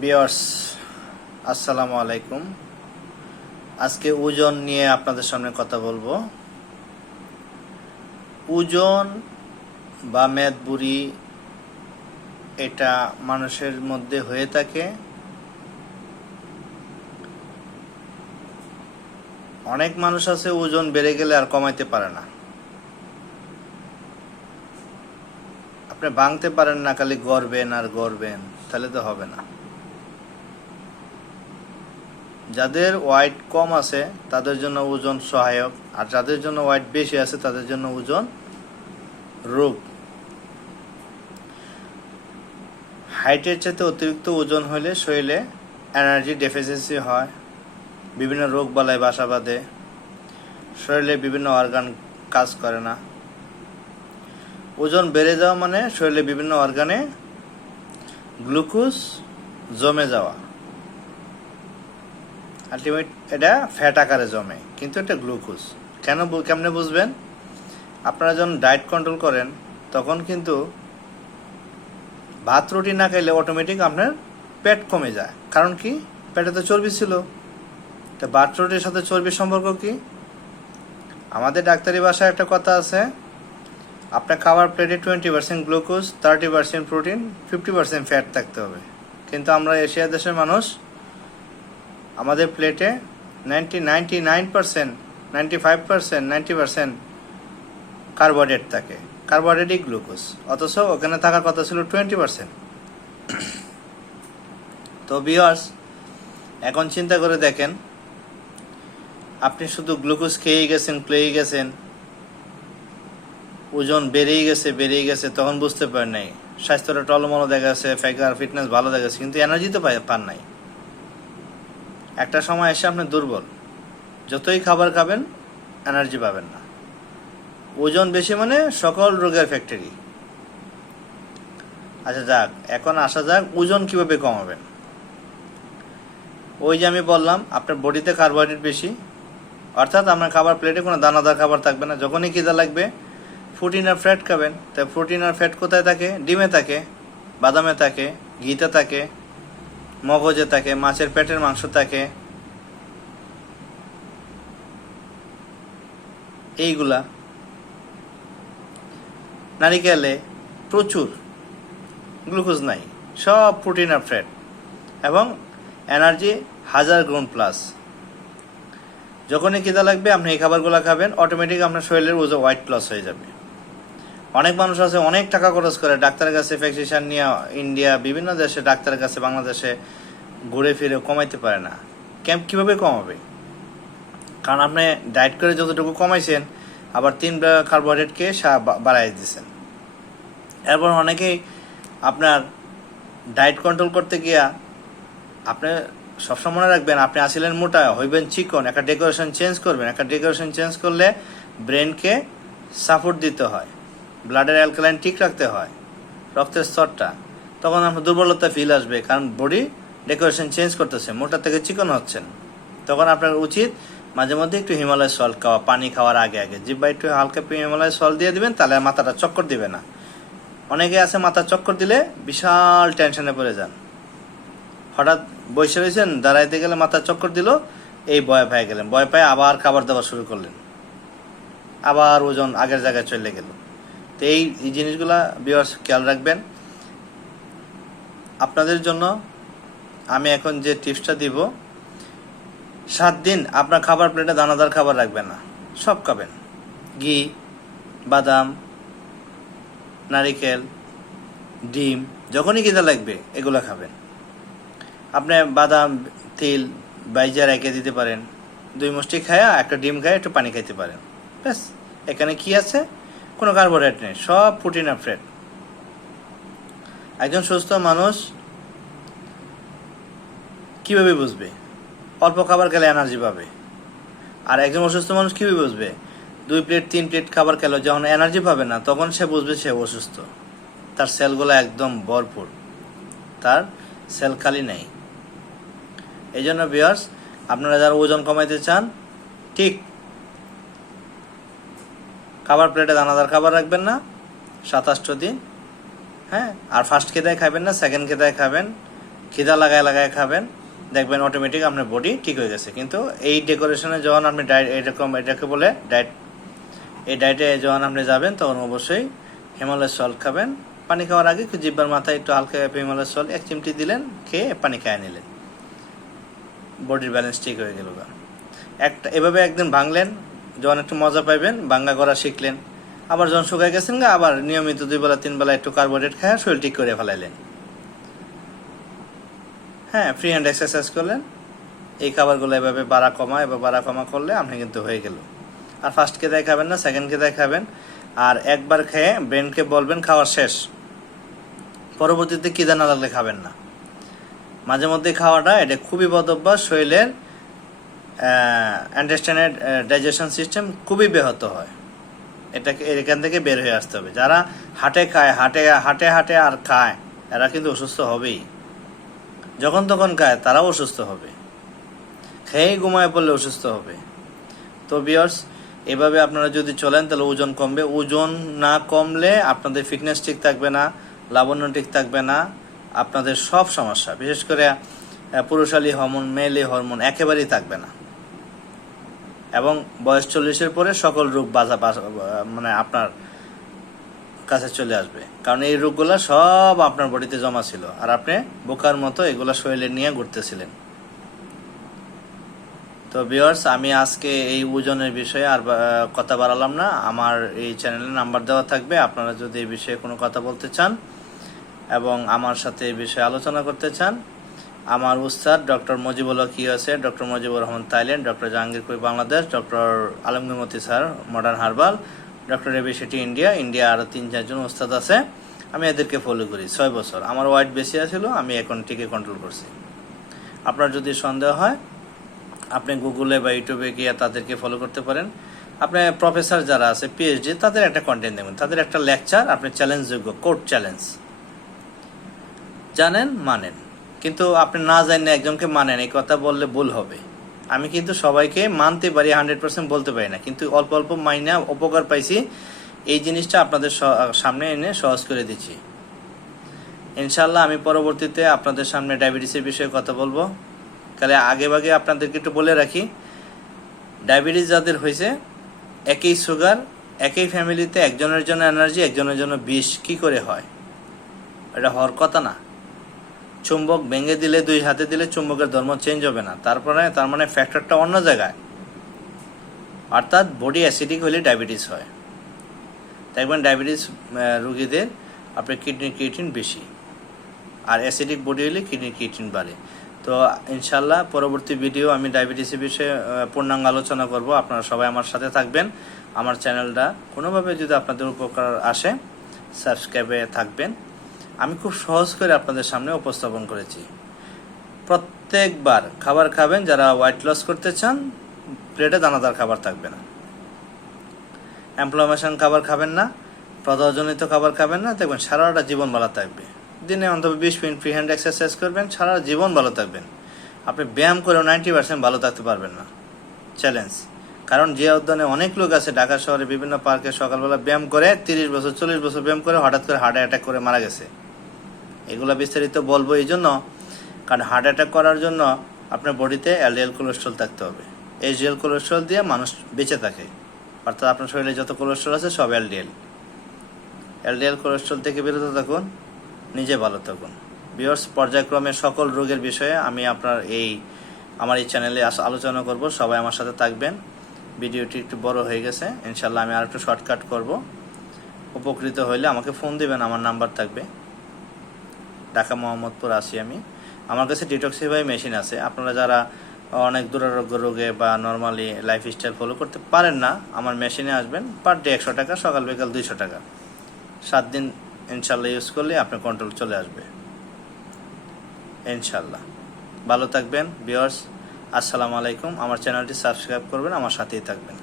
Viewers, আসসালামু আলাইকুম। আজকে ওজন নিয়ে আপনাদের সামনে কথা বলবো। ওজন বা মেদবুড়ি এটা মানুষের মধ্যে হয়ে থাকে। অনেক মানুষ আছে ওজন বেড়ে গেলে আর কমাইতে পারে না। আপনি ভাঙতে পারেন না, খালি গড়বেন আর গড়বেন, তাহলে তো হবে না। যাদের ওয়েট কম আছে তাদের জন্য ওজন সহায়ক, আর যাদের জন্য ওয়েট বেশি আছে তাদের জন্য ওজন রোগ। হাইটের চাইতে অতিরিক্ত ওজন হলে শরীরে এনার্জি ডেফিসিয়েন্সি হয়, বিভিন্ন রোগ বালাই বাসা বাঁধে, শরীরে বিভিন্ন অর্গান কাজ করে না। ওজন বেড়ে যাওয়া মানে শরীরে বিভিন্ন অর্গানে গ্লুকোজ জমে যাওয়া। আলটিমেট এটা ফ্যাট আকারে জমে, কিন্তু এটা গ্লুকোজ। কেমনে বুঝবেন? আপনারা যখন ডায়েট কন্ট্রোল করেন তখন কিন্তু ভাত রুটি না খাইলে অটোমেটিক আপনার পেট কমে যায়। কারণ কি? পেটে তো চর্বি ছিল। তো ভাত রুটির সাথে চর্বির সম্পর্ক কি? আমাদের ডাক্তারি ভাষায় একটা কথা আছে, আপনার খাবার প্লেটে 20% গ্লুকোজ, 30% প্রোটিন, 50% ফ্যাট থাকতে হবে। কিন্তু আমরা এশিয়া দেশের মানুষ, আমাদের প্লেটে 99%, 95%, 90% কার্বোহাইড্রেট থাকে, কার্বোহাইড্রেটই গ্লুকোজ। অথচ ওখানে থাকার কথা ছিল 20%। তো ভিউয়ার্স, এখন চিন্তা করে দেখেন, আপনি শুধু গ্লুকোজ খেয়েই গেছেন, ওজন বেড়েই গেছে, তখন বুঝতে পারেন নাই। স্বাস্থ্যটা টলমলো দেখা গেছে, ফিটনেস ভালো দেখা গেছে, কিন্তু এনার্জি তো পান নাই। একটা সময় এসে আপনি দুর্বল, যতই খাবার খাবেন এনার্জি পাবেন না। ওজন বেশি মানে সকল রোগের ফ্যাক্টরি। আচ্ছা যাক, এখন আসা যাক ওজন কিভাবে কমাবেন। ওই যে আমি বললাম, আপনার বডিতে কার্বোহাইড্রেট বেশি, অর্থাৎ আপনার খাবার প্লেটে কোনো দানাদার খাবার থাকবে না। যখনই খিদা লাগবে প্রোটিন আর ফ্যাট খাবেন। তাই প্রোটিন আর ফ্যাট কোথায় থাকে? ডিমে থাকে, বাদামে থাকে, ঘিতে থাকে, মগজে থাকে, মাছের পেটের মাংস থাকে, এইগুলা। নারিকেলে প্রচুর গ্লুকোজ নাই, সব প্রোটিন আর ফ্যাট, এবং এনার্জি 1000 গুণ প্লাস। যখনই খিদা লাগবে আপনি এই খাবারগুলো খাবেন, অটোমেটিক আপনার শরীরের ওয়েট লস হয়ে যাবে। অনেক মানুষ আছে অনেক টাকা খরচ করে ডাক্তারের কাছে প্রেসক্রিপশন নিয়ে, ইন্ডিয়া বিভিন্ন দেশে ডাক্তারের কাছে, বাংলাদেশে ঘুরে ফিরে কমাইতে পারে না। কিভাবে কমাবে? কারণ আপনি ডায়েট করে যতটুকু কমাইছেন, আবার 3 কার্বোহাইড্রেট খেয়ে বাড়াই দিচ্ছেন। এরপর অনেকেই আপনার ডায়েট কন্ট্রোল করতে গিয়া, আপনি সবসময় মনে রাখবেন, আপনি আসিলেন মোটা, হইবেন চিকন, একটা ডেকোরেশন চেঞ্জ করবেন। একটা ডেকোরেশন চেঞ্জ করলে ব্রেনকে সাপোর্ট দিতে হয়, ব্লাডের অ্যালকালাইন ঠিক রাখতে হয়, রক্তের স্তরটা। তখন আপনার দুর্বলতা ফিল আসবে, কারণ বডি ডেকোরেশন চেঞ্জ করতেছে, মোটা থেকে চিকন হচ্ছেন। তখন আপনার উচিত মাঝে মধ্যে একটু হিমালয় সল্ট খাওয়া, পানি খাওয়ার আগে জিব্বা একটু হালকা হিমালয় সল্ট দিয়ে দিবেন, তাহলে মাথাটা চক্কর দিবে না। অনেকে আছে মাথা চক্কর দিলে বিশাল টেনশনে পড়ে যান। হঠাৎ বসে রয়েছেন, দাঁড়াইতে গেলে মাথা চক্কর দিল, এই ভয় পেয়ে গেলেন, ভয় পেয়ে আবার খাবার দাবার শুরু করলেন, আবার ওজন আগের জায়গায় চলে গেল। তো এই জিনিসগুলা ভিউয়ার্স খেয়াল রাখবেন। আপনাদের জন্য আমি এখন যে টিপসটা দিব, 7 দিন আপনার খাবার প্লেটে দানাদার খাবার রাখবেন না, সব খাবেন। ঘি, বাদাম, নারিকেল, ডিম, যখনই খিদা লাগবে এগুলো খাবেন। আপনি বাদাম, তিল বাইজা রেখে দিতে পারেন, 2 মুষ্টি খায়া একটা ডিম খায় একটু পানি খাইতে পারেন, ব্যাস। এখানে কি আছে? কোনো কার্বোহাইড্রেট নেই, সব প্রোটিন আর ফ্যাট। একজন সুস্থ মানুষ কিভাবে বুঝবে? অল্প খাবার খেলে এনার্জি পাবে। আর একজন অসুস্থ মানুষ কিভাবে বুঝবে? 2 প্লেট 3 প্লেট খাবার খেলে যখন এনার্জি পাবে না, তখন সে বুঝবে সে অসুস্থ। তার সেলগুলো একদম ভরপুর, তার সেল খালি নেই। এই জন্য ভিউয়ার্স, আপনারা যারা ওজন কমাইতে চান, ঠিক খাবার প্লেটে দানাদার খাবার রাখবেন না 27 দিন, হ্যাঁ। আর ফার্স্ট খেদায় খাবেন না, সেকেন্ড খেদায় খাবেন, খিদা লাগায় লাগায় খাবেন, দেখবেন অটোমেটিক আপনার বডি ঠিক হয়ে গেছে। কিন্তু এই ডেকোরেশনে যখন আপনি ডায়েট এরকম এটাকে বলে ডায়েট, এই ডায়েটে যখন আপনি যাবেন তখন অবশ্যই হিমালয় সল্ট খাবেন। পানি খাওয়ার আগে জিহ্বার মাথায় একটু হালকা হিমালয় সল্ট 1 চিমটি দিলেন, খেয়ে পানি খেয়ে নিলেন, বডির ব্যালেন্স ঠিক হয়ে গেল। এভাবে একদিন ভাঙলেন, যখন একটু মজা পাইবেন, ভাঙ্গা করা শিখলেন। আবার যখন শুকায় গেছেন গা, আবার নিয়মিত 2 বেলা 3 বেলা একটু কার্বোহাইড্রেট খায় শরীর ঠিক করে ফেলাইলেন। হ্যাঁ, ফ্রি হ্যান্ড এক্সারসাইজ করলেন। এই খাবারগুলো এভাবে বাড়া কমা করলে আপনি কিন্তু হয়ে গেল। আর ফার্স্ট কেদায় খাবেন না, সেকেন্ড কেদায় খাবেন। আর একবার খেয়ে ব্রেনকে বলবেন খাওয়ার শেষ, পরবর্তীতে খিদা না লাগলে খাবেন না। মাঝে মধ্যে খাওয়াটা এটা খুবই বদ অভ্যাস, শরীরের আন্ডারস্ট্যান্ডেড ডাইজেশন সিস্টেম খুবই ব্যাহত হয়। এটাকে এখান থেকে বের হয়ে আসতে হবে। যারা হাটে খায়, হাটে আর খায়, এরা কিন্তু অসুস্থ হবেই। যখন তখন খায় তারাও অসুস্থ হবে, খেয়েই ঘুমায় পড়লে অসুস্থ হবে। তো ভিউয়ার্স, এভাবে আপনারা যদি চলেন তাহলে ওজন কমবে। ওজন না কমলে আপনাদের ফিটনেস ঠিক থাকবে না, লাবণ্য ঠিক থাকবে না, আপনাদের সব সমস্যা, বিশেষ করে পুরুষালী হরমোন, মেয়েলি হরমোন একেবারেই থাকবে না। এবং বয়স 40-এর পরে সকল রোগ মানে আপনার কাছে চলে আসবে, কারণ এই রোগগুলো সব আপনার বডিতে জমা ছিল, আর আপনি বোকার মতো এগুলা শরীরে নিয়ে ঘুরতেছিলেন। তো ভিউয়ার্স, আমি আজকে এই ওজনের বিষয়ে আর কথা বাড়ালাম না। আমার এই চ্যানেলে নাম্বার দেওয়া থাকবে, আপনারা যদি এই বিষয়ে কোনো কথা বলতে চান এবং আমার সাথে এই বিষয়ে আলোচনা করতে চান। আমার উস্তাদ doctor Mujibul Haque USA, doctor Mujibur Rahman Thailand, doctor Jahangir কুই Bangladesh, doctor Alamgir Mati sir modern herbal, doctor AB Shetty India আরও 3-4 জন উস্তাদ আছে। আমি এদেরকে ফলো করি 6 বছর। আমার ওয়েট বেশি আছিল, আমি এখন টিকে কন্ট্রোল করছি। আপনার যদি সন্দেহ হয় আপনি গুগলে বা ইউটিউবে গিয়ে তাদেরকে ফলো করতে পারেন। আপনি প্রফেসর যারা আছে, পিএইচডি, তাদের একটা কন্টেন্ট দেবেন, তাদের একটা লেকচার আপনি চ্যালেঞ্জযোগ্য, কোর্ট চ্যালেঞ্জ, জানেন মানেন। কিন্তু আপনি না জানেন একজনকে মানেন, এই কথা বললে ভুল হবে। আমি কিন্তু সবাইকে মানতে পারি, 100% বলতে পারি না, কিন্তু অল্প অল্প মাইনা উপকার পাইছি। এই জিনিসটা আপনাদের সামনে এনে সহজ করে দিচ্ছি। ইনশাল্লাহ আমি পরবর্তীতে আপনাদের সামনে ডায়াবেটিসের বিষয়ে কথা বলবো। তাহলে আগেভাগে আপনাদেরকে একটু বলে রাখি, ডায়াবেটিস যাদের হয়েছে, একই সুগার, একই ফ্যামিলিতে, একজনের জন্য এনার্জি, একজনের জন্য বিষ, কি করে হয়? এটা হওয়ার কথা না। চুম্বক ভেঙে দিলে, 2 হাতে দিলে চুম্বকের ধর্ম চেঞ্জ হবে না, তার মানে ফ্যাক্টরটা অন্য জায়গায়। অর্থাৎ বডি অ্যাসিডিক হলে ডায়াবেটিস হয়। দেখবেন ডায়াবেটিস রোগীদের আপনার কিডনির ক্রিয়েটিন বেশি, আর অ্যাসিডিক বডি হলে কিডনির ক্রিয়েটিন বাড়ে। তো ইনশাল্লাহ পরবর্তী ভিডিও আমি ডায়াবেটিসের বিষয়ে পূর্ণাঙ্গ আলোচনা করব। আপনারা সবাই আমার সাথে থাকবেন। আমার চ্যানেলটা কোনোভাবে যদি আপনাদের উপকার আসে, সাবস্ক্রাইবে থাকবেন। আমি খুব সহজ করে আপনাদের সামনে উপস্থাপন করেছি। প্রত্যেকবার খাবার খাবেন, যারা ওয়েট লস করতে চান, প্লেটে দানাদার খাবার থাকবে না। ইনফ্লামেশন খাবার খাবেন না, প্রদাহজনিত খাবার খাবেন না, দেখবেন সারাটা জীবন ভালো থাকবে। দিনে অন্তত 20 মিনিট ফ্রি হ্যান্ড এক্সারসাইজ করবেন, সারা জীবন ভালো থাকবেন। আপনি ব্যায়াম করেও 90% ভালো থাকতে পারবেন না, চ্যালেঞ্জ। কারণ জিয়া উদ্যানে অনেক লোক আছে, ঢাকা শহরে বিভিন্ন পার্কে সকালবেলা ব্যায়াম করে, 30 বছর 40 বছর ব্যায়াম করে হঠাৎ করে হার্ট অ্যাটাক করে মারা গেছে। এগুলো বিস্তারিত বলবো এই জন্য, কারণ হার্ট অ্যাটাক করার জন্য আপনার বডিতে এলডিএল কোলেস্ট্রল থাকতে হবে। এইচডিএল কোলেস্ট্রল দিয়ে মানুষ বেঁচে থাকে, অর্থাৎ আপনার শরীরে যত কোলেস্ট্রল আছে সব এলডিএল কোলেস্ট্রল থেকে বিরত থাকুন, নিজে ভালো থাকুন। ভিউয়ার্স, পর্যায়ক্রমে সকল রোগের বিষয়ে আমি আমার এই চ্যানেলে আলোচনা করব। সবাই আমার সাথে থাকবেন। ভিডিওটি একটু বড় হয়ে গেছে, ইনশাল্লাহ আমি আর একটু শর্টকাট করব। উপকৃত হইলে আমাকে ফোন দিবেন, আমার নাম্বার থাকবে। ঢাকা মোহাম্মদপুর আসি আমি। আমার কাছে ডিটক্সিফাই মেশিন আছে। আপনারা যারা অনেক দুরারোগ্য রোগে বা নর্মালি লাইফস্টাইল ফলো করতে পারেন না, আমার মেশিনে আসবেন। পার ডে 100 টাকা, সকাল বিকাল 200 টাকা। 7 দিন ইনশাল্লাহ ইউজ করলে আপনার কন্ট্রোল চলে আসবে ইনশাল্লাহ। ভালো থাকবেন ভিউয়ার্স। আসসালামু আলাইকুম। আমার চ্যানেলটি সাবস্ক্রাইব করবেন, আমার সাথেই থাকবেন।